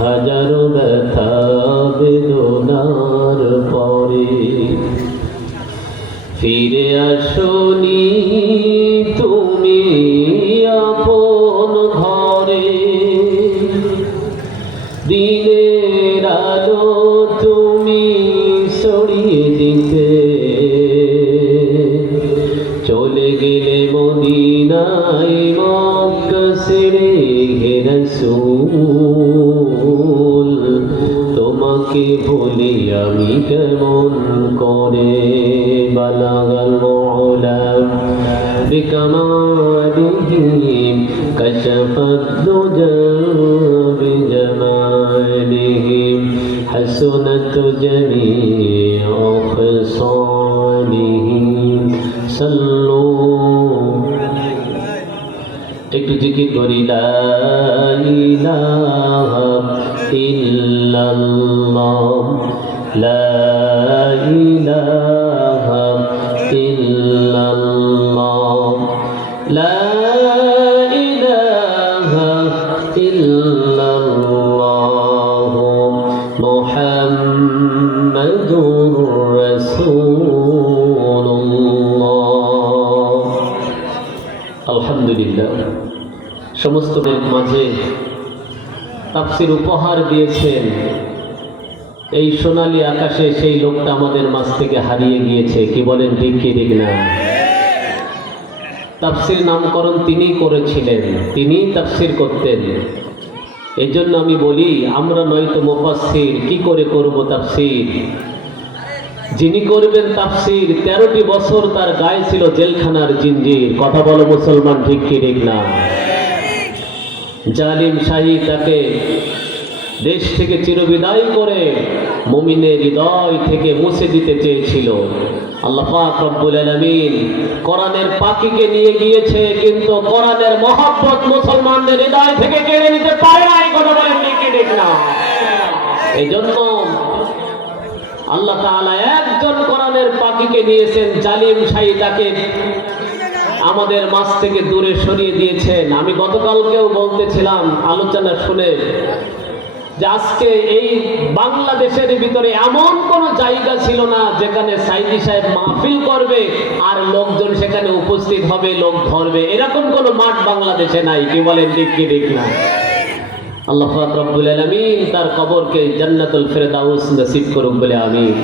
হাজারো ব্যথা বেদনার পরে। ফিরে আসনি তুমি আপন ঘরে। দিনের আলো তুমি সরিয়ে দিতে। চলে গেলে তোমাকে বলি আমি কেমন করে বালাগাল মৌলাম بكماله كشف الدجى بجماله حسنت جميع خصاله صلوا একটু জিকির করি লা ইলাহা ইল্লাল্লাহ লা ইলাহা ইল্লাল্লাহ। লা ইলাহা ইল্লাল্লাহ। মুহাম্মাদুর রাসূলুল্লাহ। আলহামদুলিল্লাহ। সমস্ত মাঝে তাফসির উপহার দিয়েছেন এই সোনালি আকাশে সেই লোকটা আমাদের মাঝ থেকে হারিয়ে গিয়েছে। কি বলেন, ঠিক কি না? তাফসির নামকরণ তিনি করেছিলেন তিনি তাফসির করতেন। এই জন্য আমি বলি, আমরা নয়তো মুফাসসির, কি করে করব তাফসির? যিনি করবেন তাফসির, তেরোটি বছর তার গায়ে ছিল জেলখানার জিঞ্জির। কথা বলো মুসলমান, ঠিক কি না? জালিম শাহী তাকে দেশ থেকে চিরবিদায় করে মুমিনের হৃদয় থেকে মুছে দিতে চেয়েছিল। পাখিকে নিয়ে গিয়েছে, কিন্তু মুসলমানদের হৃদয় থেকে কেড়ে নিতে পারে এই জন্য আল্লাহ তাআলা একজন কোরআনের পাখিকে নিয়েছেন, জালিম শাহী তাকে আমাদের মাছ থেকে দূরে সরিয়ে দিয়েছেন। আমি গতকালকেও বলতেছিলাম, আলোচনা শুনে যে আজকে এই বাংলাদেশের ভিতরে এমন কোন জায়গা ছিল না যেখানে সাইদি সাহেব মাহফিল করবে আর লোকজন সেখানে উপস্থিত হবে, লোক ধরবে। এরকম কোন মাঠ বাংলাদেশে নাই, কি বলেন ঠিক কি ঠিক না? আল্লাহ রব্বুল আলামিন তার কবরকে জান্নাতুল ফেরদাউস নসিব করুক বলে আমিন।